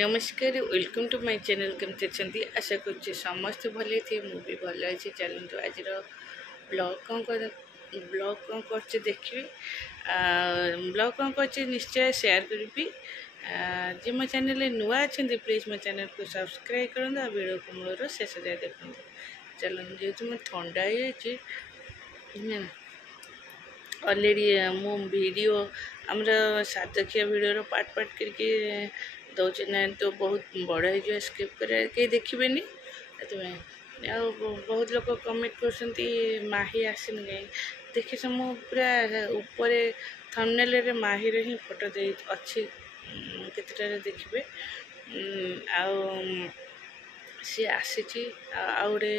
नमस्कार welcome to my channel केमती अच्छी आशा कर समस्त भले थे मु भी भल अच्छी चलते आज ब्लॉग कौन कर देखिए ब्लॉग कौन कर निश्चय शेयर करी जी मो चैनल नुआ अच्छा प्लीज मो चैनल को सब्सक्राइब करूँ वीडियो को मूल शेष जाए देखते चलते जेहतु मैं ठंडा हो ऑलरेडी मो वीडियो आमर सातकिया वीडियो पार्ट पार्ट करके दौचे ना तो बहुत बड़ हो स्किप कर देखिए बहुत लोग कमेंट कर माही आसन कहीं देखिए मु पूरा ऊपर थंबनेल रे माही रे ही फोटो दे अच्छी केतटा देखिए सी आसी आउे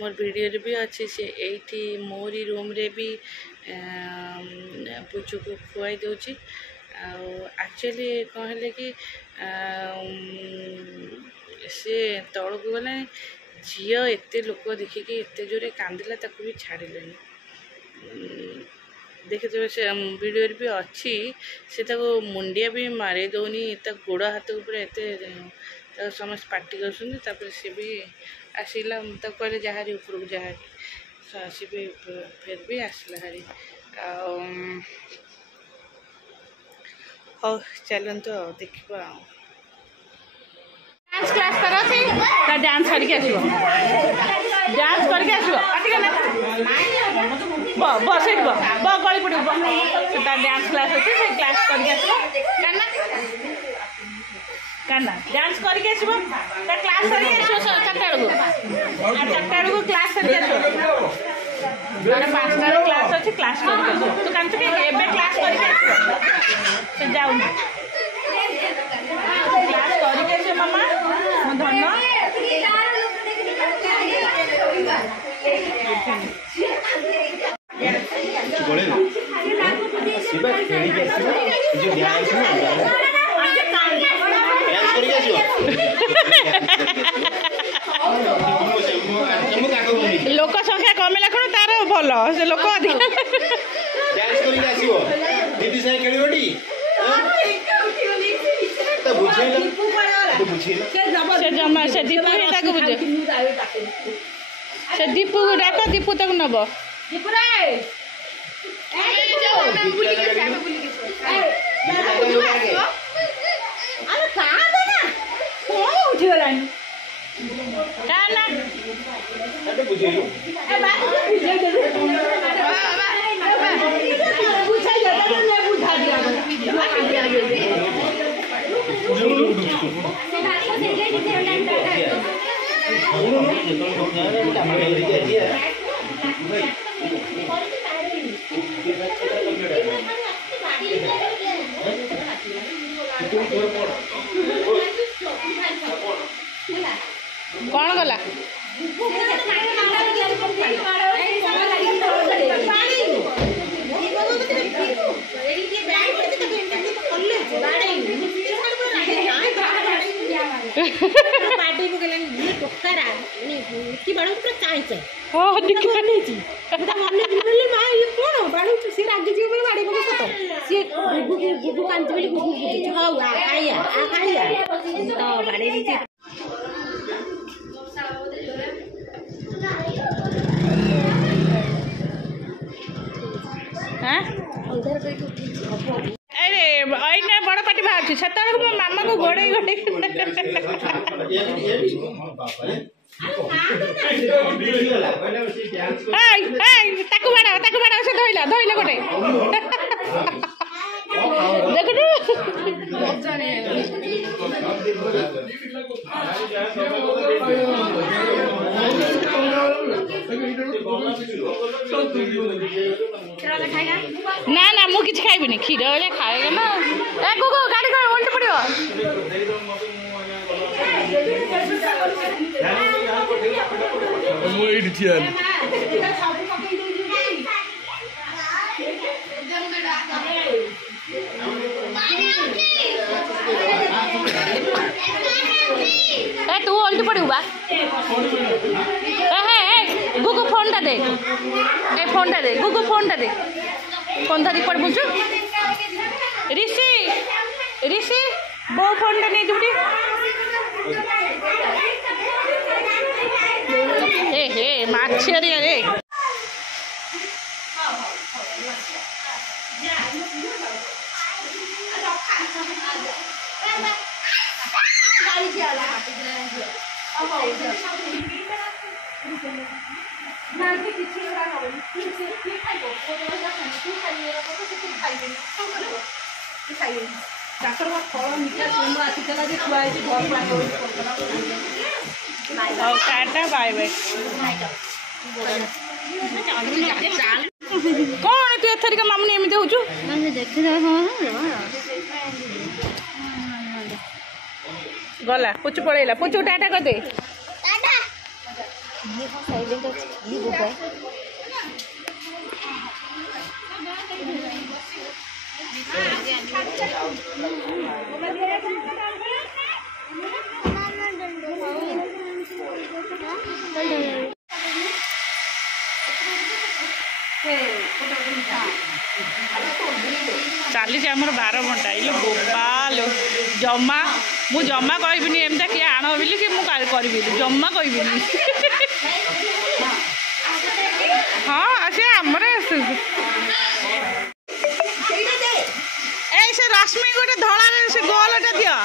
मोर वीडियो भी अच्छी सी एठी मोरी रूम रे भी पुचु को खुआई दूची एक्चुअली कौन है कि सी तल को गला झी एत लोक देखिकी एत जोरे कांदिला ताकू भी छाड़े देखिए से वीडियो भी अच्छी से मुंडिया भी मारे दौनी गोड़ हाथ को पूरा एत समस्त पार्टी कर सी भी आसला कहले जहारी ऊपर जहारी सी भी फिर भी आसला हारी हाँ चलते देखा डांस क्लास कर डांस करके आसो डांस करके आसो बस गली पड़ो डांस क्लास अच्छे से क्लास करके आसो काना डांस करके आसो क्लास करके आसो 4टा बेलू क्लास करके आसो 5टा क्लास अच्छे क्लास करके आसो तू कान क्लास करके आसो जाऊन क्लास करके आसो मामा मो धन लोक संख्या कमिला कौन तार भल से लोक अधिक जमा से दीपू बुझे से दीपू डाक दीपू तक नब उठीगला कौन गला पार्टी को गलन ये टोकरा की बड़ो पूरा चांच हो देखि नहीं छी बता मने दिनले मा ये कोन बाड़ू से रागी जी में बाड़ी को सत से गुगु कांच बोली गुगु हां आ खाइया तो बाड़ी दी हां अरे आइना बड़ पार्टी बाहर से मो मामा को गोड़े गोड़े ताकू बाड़ा से धइला गोटे ना ना मु किछ खाइबिनी क्षीर वाले खाएगा ना ए गुगु गाड़ी कर उल्टी पड़ियो मु एडी थियाल ए तू उल्टी पड़ियो बा ए गुगु फोन टा दे ए फोन टा दे गुगु फोन टा दे फोन धरी पड़ बुझु ऋषि बो फोन टा नहीं जुटी हे माछिया रे टाटा बाय बाय कौन तू एथरिक मामुनी एमती होचु गला पुचु पड़ेला पुचु टाटा कर दे चली आमर 12 घंटा इलो बोपालो जमा मु जमा कहबिनी एमता किए आण बोली कि मुझे करी जमा कहबिनी हाँ से आमर से रश्मि गोटे धड़ा से गोलटा दियो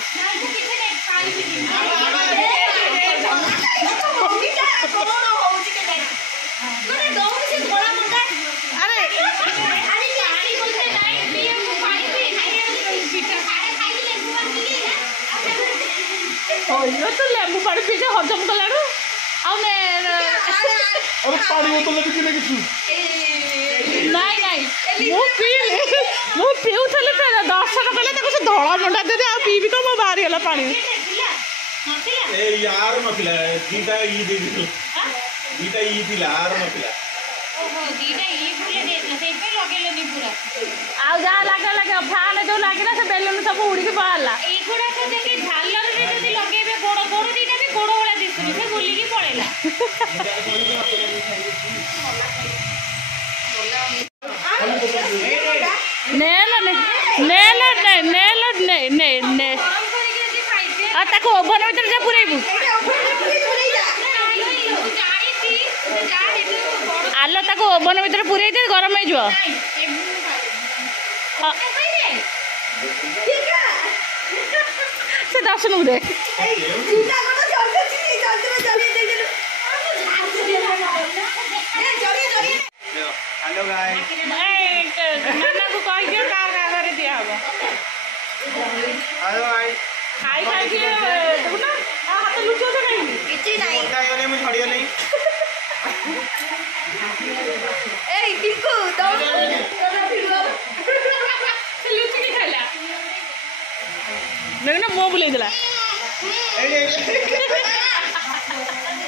अरे तो लेंबू पानी पीछे हजम कलाड़ू नाई नाई मु पीऊली दर्शन कले धड़ा मंडा दे पीबी तो मो बाहरी गला पानी लगे लगे फैन जो लगे से बेलून सब उड़ी बाहर ओभन भर जा पुरेबू आलो ताको ओभन भर पुरे गरम हो से दर्शन दे नाना को कह दियो कार दिया हम खाई खाई देखुना हाथ लुचो तो नहीं किछि नहीं बतायो नहीं छड़ियो नहीं ए टिकू तो लुचि के खाइला देखना मो बुले दिला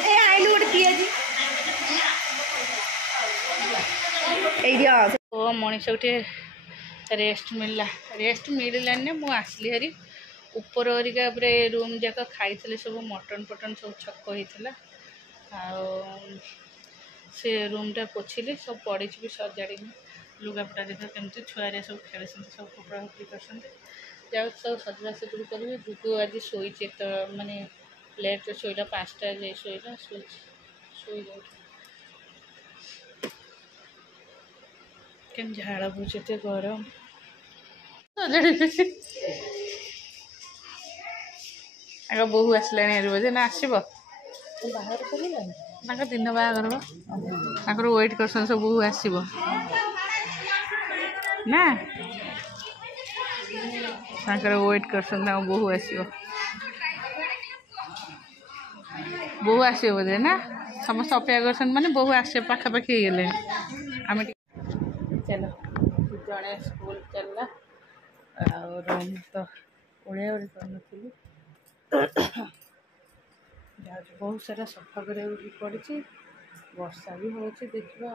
ए आइलु गोटे किए जी ए दिया ओ मनीष गोटे रेस्ट मिललानी मु आसली हरी ऊपर हरिका रूम जाक खाई सब मटन पटन सब छक होता से रूमटा पोछिली सब पड़ी भी सजाड़ी लुगापटा देख केमती छुआ सब खेल सब कपड़ा हपड़ी कर जाओ सब सजा सजड़ी करी दुगु आज शोचे तो मानने लेट शोला 5टा जाए शोला शो केम झाड़ बुझे गरम आग बोहू आसला बोधे ना आसब दिन बाहर वेट कर सब बोहू आसब ना वेट कर बोहू आसब बोहू आसो बोधे ना समस्त अपेक्षा कर माने बोहू आस पाखापाखि गले आम चलो जड़े स्कूल चलला रूम तो ओढ़िया ओढ़ी कर बहुत सारा सफा कर पड़ी वर्षा भी हो देखा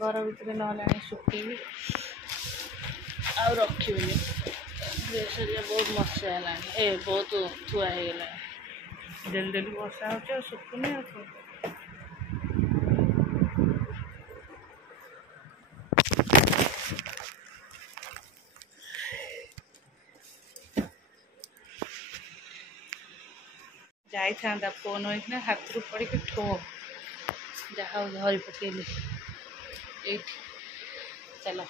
घर भर ना शुखी आ रखी ड्रेस बहुत मशा है बहुत थुआ हो गला डेली डेली वर्षा हो शुखुनी जाइथा फोन होना हाथ रू पड़ के ठो जहाँ धरी पकेली चलो।